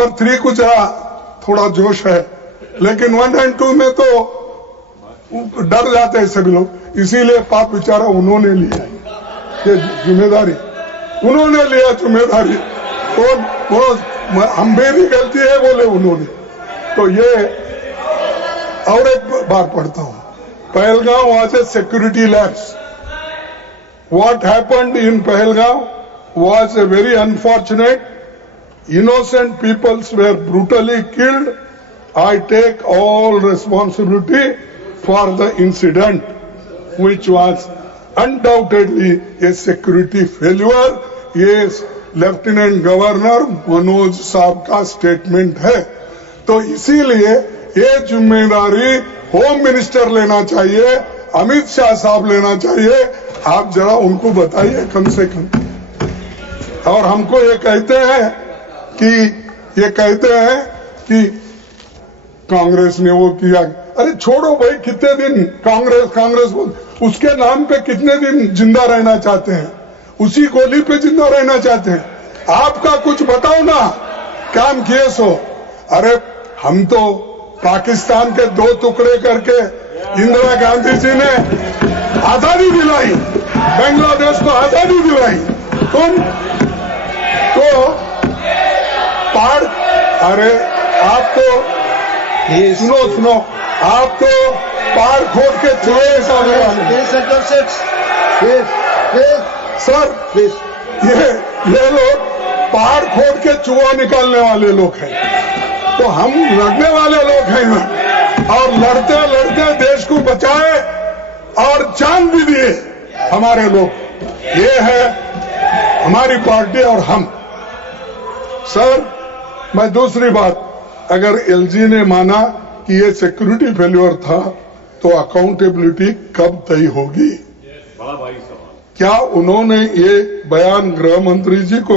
Number 3 को जरा थोड़ा जोश है, लेकिन 1 और 2 में तो डर जाते हैं सभी लोग। इसीलिए पाप बेचारा उन्होंने लिया ये जिम्मेदारी, उन्होंने लिया जिम्मेदारी। तो वो हम मेरी गलती है बोले उन्होंने। तो ये और एक बार पढ़ता हूं, Pahalgam was a security lapse. What happened in Pahalgaon was a very unfortunate. Innocent peoples were brutally killed. I take all responsibility for the incident, which was undoubtedly a security failure. Yes, lieutenant governor Manoj साहब का statement है। तो इसीलिए ये जिम्मेदारी home minister लेना चाहिए, अमित शाह साहब लेना चाहिए। आप जरा उनको बताइए कम से कम। और हमको ये कहते हैं कि कांग्रेस ने वो किया। अरे छोड़ो भाई, कितने दिन कांग्रेस उसके नाम पे कितने दिन जिंदा रहना चाहते हैं? उसी गोली पे जिंदा रहना चाहते हैं? आपका कुछ बताओ ना, काम किए सो। अरे हम तो पाकिस्तान के 2 टुकड़े करके इंदिरा गांधी जी ने आजादी दिलाई, बांग्लादेश को आजादी दिलाई। तुम तो पहाड़, अरे आप तो सुनो, आप तो पहाड़ खोद के चुए सर, ये लोग पहाड़ खोद के चूहा निकालने वाले लोग हैं। तो हम लड़ने वाले लोग हैं ना, और लड़ते लड़ते देश को बचाए और जान भी दिए हमारे लोग। ये है हमारी पार्टी और हम। सर, मैं दूसरी बात, अगर एलजी ने माना कि ये सिक्योरिटी फेल्योर था, तो अकाउंटेबिलिटी कब तय होगी? क्या उन्होंने ये बयान गृह मंत्री जी को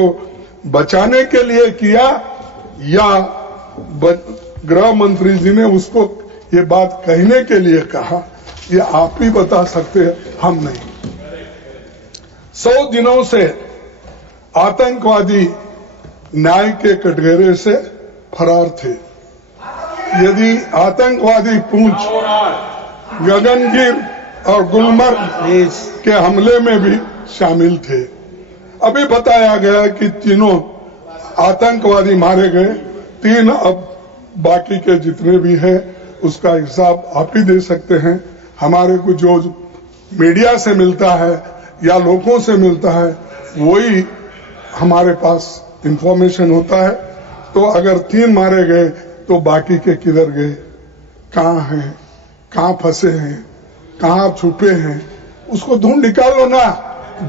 बचाने के लिए किया, या गृह मंत्री जी ने उसको ये बात कहने के लिए कहा? ये आप ही बता सकते हैं, हम नहीं। 100 दिनों से आतंकवादी न्याय के कटघरे से फरार थे। यदि आतंकवादी पूंछ, गगनगिर और गुलमर्ग के हमले में भी शामिल थे। अभी बताया गया कि तीनों आतंकवादी मारे गए, 3 अब बाकी के जितने भी हैं उसका हिसाब आप ही दे सकते हैं। हमारे को जो मीडिया से मिलता है या लोगों से मिलता है वही हमारे पास इंफॉर्मेशन होता है। तो अगर 3 मारे गए तो बाकी के किधर गए, कहाँ हैं, कहाँ फंसे हैं, कहाँ छुपे हैं, उसको ढूंढ निकालो ना।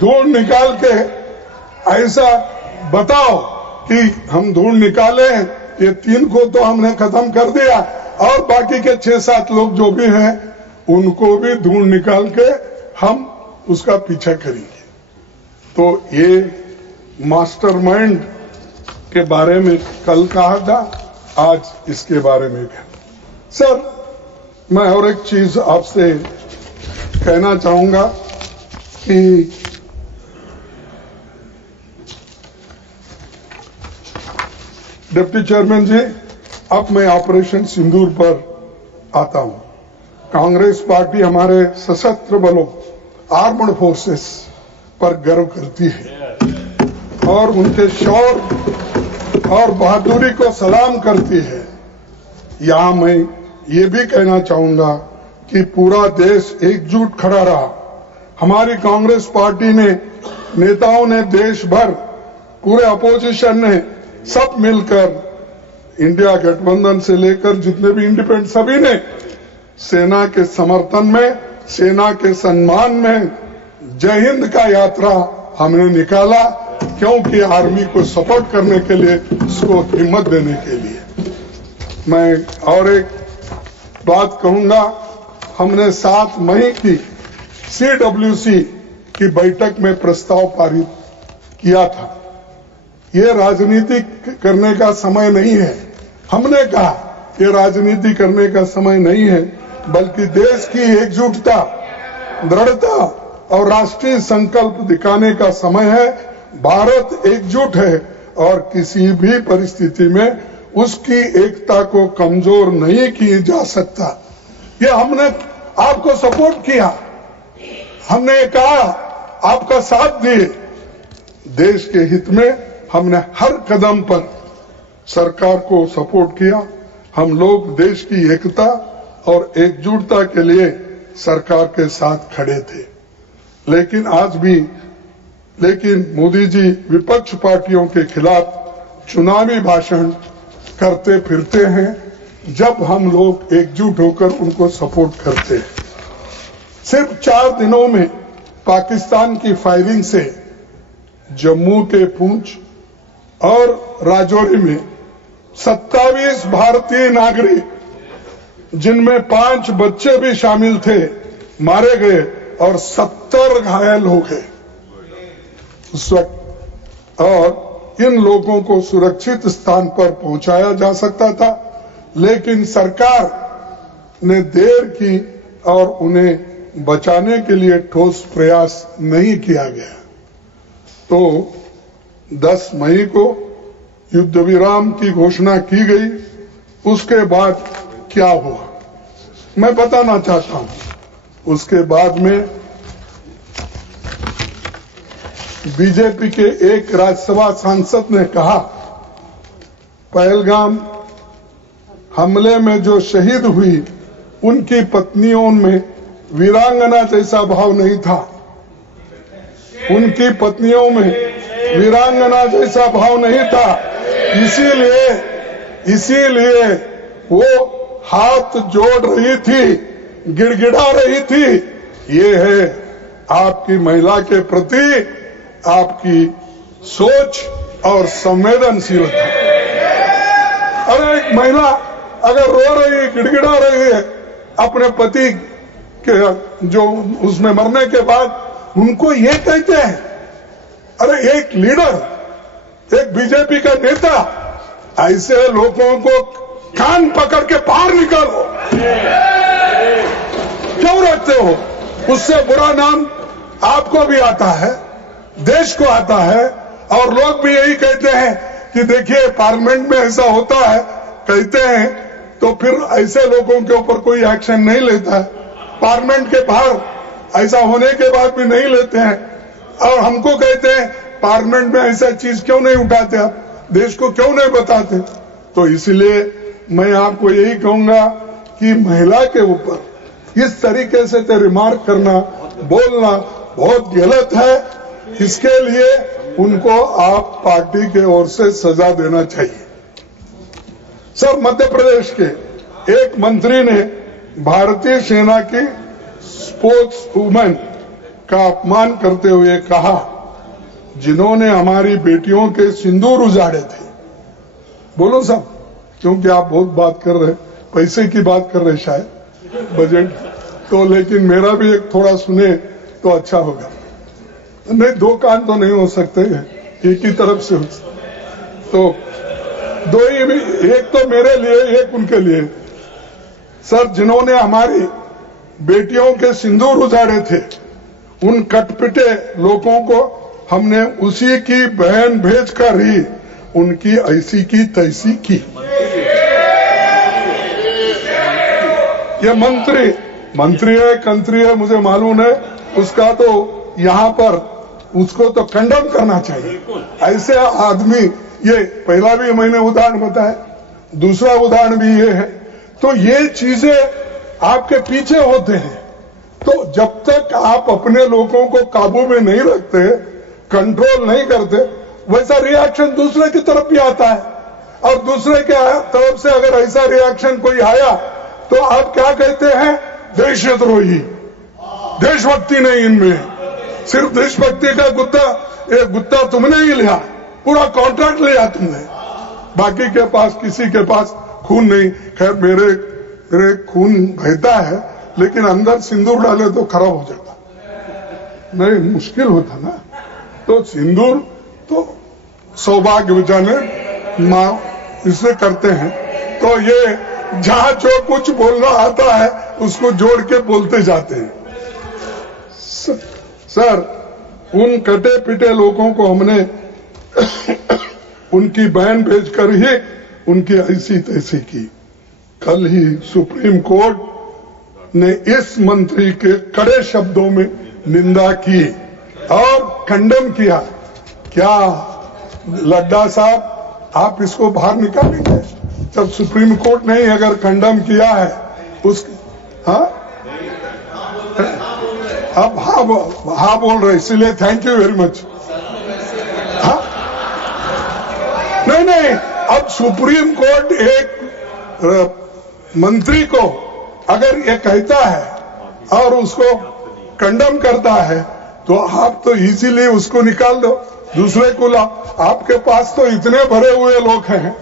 ढूंढ निकाल के ऐसा बताओ कि हम ढूंढ निकाले, ये 3 को तो हमने खत्म कर दिया, और बाकी के 6-7 लोग जो भी हैं उनको भी ढूंढ निकाल के हम उसका पीछा करेंगे। तो ये मास्टरमाइंड के बारे में कल कहा था, आज इसके बारे में भी। सर, मैं और एक चीज आपसे कहना चाहूंगा कि डिप्टी चेयरमैन जी, अब मैं ऑपरेशन सिंदूर पर आता हूं। कांग्रेस पार्टी हमारे सशस्त्र बलों, आर्म्ड फोर्सेस पर गर्व करती है और उनके शौर्य और बहादुरी को सलाम करती है। यहां मैं ये भी कहना चाहूंगा कि पूरा देश एकजुट खड़ा रहा। हमारी कांग्रेस पार्टी ने, नेताओं ने, देश भर पूरे अपोजिशन ने सब मिलकर, इंडिया गठबंधन से लेकर जितने भी इंडिपेंडेंट, सभी ने सेना के समर्थन में, सेना के सम्मान में जय हिंद का यात्रा हमने निकाला, क्योंकि आर्मी को सपोर्ट करने के लिए, उसको हिम्मत देने के लिए। मैं और एक बात कहूंगा, हमने 7 मई की CWC की बैठक में प्रस्ताव पारित किया था। ये राजनीति करने का समय नहीं है। हमने कहा ये राजनीति करने का समय नहीं है, बल्कि देश की एकजुटता, दृढ़ता और राष्ट्रीय संकल्प दिखाने का समय है। भारत एकजुट है और किसी भी परिस्थिति में उसकी एकता को कमजोर नहीं किया जा सकता। ये हमने आपको सपोर्ट किया, हमने कहा, आपका साथ दिए। देश के हित में हमने हर कदम पर सरकार को सपोर्ट किया। हम लोग देश की एकता और एकजुटता के लिए सरकार के साथ खड़े थे। लेकिन मोदी जी विपक्ष पार्टियों के खिलाफ चुनावी भाषण करते फिरते हैं, जब हम लोग एकजुट होकर उनको सपोर्ट करते हैं। सिर्फ 4 दिनों में पाकिस्तान की फायरिंग से जम्मू के पुंछ और राजौरी में 27 भारतीय नागरिक, जिनमें 5 बच्चे भी शामिल थे, मारे गए और 70 घायल हो गए उस वक्त। और इन लोगों को सुरक्षित स्थान पर पहुंचाया जा सकता था, लेकिन सरकार ने देर की और उन्हें बचाने के लिए ठोस प्रयास नहीं किया गया। तो 10 मई को युद्ध विराम की घोषणा की गई। उसके बाद क्या हुआ मैं बताना चाहता हूं। उसके बाद में बीजेपी के एक राज्यसभा सांसद ने कहा, पहलगाम हमले में जो शहीद हुई उनकी पत्नियों में वीरांगना जैसा भाव नहीं था। उनकी पत्नियों में वीरांगना जैसा भाव नहीं था, इसीलिए वो हाथ जोड़ रही थी, गिड़गिड़ा रही थी। ये है आपकी महिला के प्रति आपकी सोच और संवेदनशीलता। अरे एक महिला अगर रो रही है, गिड़गिड़ा रही है अपने पति के जो उसमें मरने के बाद, उनको ये कहते हैं। अरे एक लीडर, एक बीजेपी का नेता, ऐसे लोगों को कान पकड़ के बाहर निकालो, क्यों रखते हो? उससे बुरा नाम आपको भी आता है, देश को आता है। और लोग भी यही कहते हैं कि देखिए पार्लियामेंट में ऐसा होता है, कहते हैं तो फिर ऐसे लोगों के ऊपर कोई एक्शन नहीं लेता है। पार्लियामेंट के बाहर ऐसा होने के बाद भी नहीं लेते हैं, और हमको कहते हैं पार्लियामेंट में ऐसा चीज क्यों नहीं उठाते, आप देश को क्यों नहीं बताते। तो इसलिए मैं आपको यही कहूंगा कि महिला के ऊपर इस तरीके से रिमार्क करना, बोलना बहुत गलत है। इसके लिए उनको आप पार्टी के ओर से सजा देना चाहिए। सर, मध्य प्रदेश के एक मंत्री ने भारतीय सेना की स्पोर्ट्स वुमेन का अपमान करते हुए कहा, जिन्होंने हमारी बेटियों के सिंदूर उजाड़े थे। बोलो साहब, क्योंकि आप बहुत बात कर रहे, पैसे की बात कर रहे शायद, बजट तो, लेकिन मेरा भी एक थोड़ा सुने तो अच्छा होगा। नहीं, 2 कान तो नहीं हो सकते, एक ही तरफ से हो। तो 2 ही भी, एक तो मेरे लिए, एक उनके लिए। सर, जिन्होंने हमारी बेटियों के सिंदूर उजाड़े थे, उन कटपिटे लोगों को हमने उसी की बहन भेजकर ही उनकी ऐसी की तैसी की। ये मंत्री है, कंत्री है, मुझे मालूम है, उसका तो यहाँ पर उसको तो कंडम करना चाहिए। ऐसे आदमी, ये पहला भी मैंने उदाहरण बताया, दूसरा उदाहरण भी ये है। तो ये चीजें आपके पीछे होते हैं। तो जब तक आप अपने लोगों को काबू में नहीं रखते, कंट्रोल नहीं करते, वैसा रिएक्शन दूसरे की तरफ भी आता है। और दूसरे के तरफ से अगर ऐसा रिएक्शन कोई आया तो आप क्या कहते हैं? देशद्रोही, देशभक्ति नहीं इनमें। सिर्फ देशभक्ति का गुत्ता तुमने ही लिया, पूरा कॉन्ट्रैक्ट लिया तुमने, बाकी के पास किसी के पास खून नहीं। खैर, मेरे खून बहता है, लेकिन अंदर सिंदूर डाले तो खराब हो जाता, नहीं मुश्किल होता ना। तो सिंदूर तो सौभाग्य बचाने माँ इसे करते हैं। तो ये जहां जो कुछ बोलना आता है उसको जोड़ के बोलते जाते हैं। सर, उन कटे पिटे लोगों को हमने उनकी बहन भेजकर ही उनकी ऐसी तैसी की। कल ही सुप्रीम कोर्ट ने इस मंत्री के कड़े शब्दों में निंदा की और खंडन किया। क्या लड्डा साहब आप इसको बाहर निकालेंगे? जब सुप्रीम कोर्ट ने अगर खंडन किया है उस अब हाँ बोल रहे, इसलिए थैंक यू वेरी मच। हाँ नहीं, अब सुप्रीम कोर्ट एक मंत्री को अगर ये कहता है और उसको कंडम करता है तो आप तो इजीली उसको निकाल दो, दूसरे को लाओ। आपके पास तो इतने भरे हुए लोग हैं।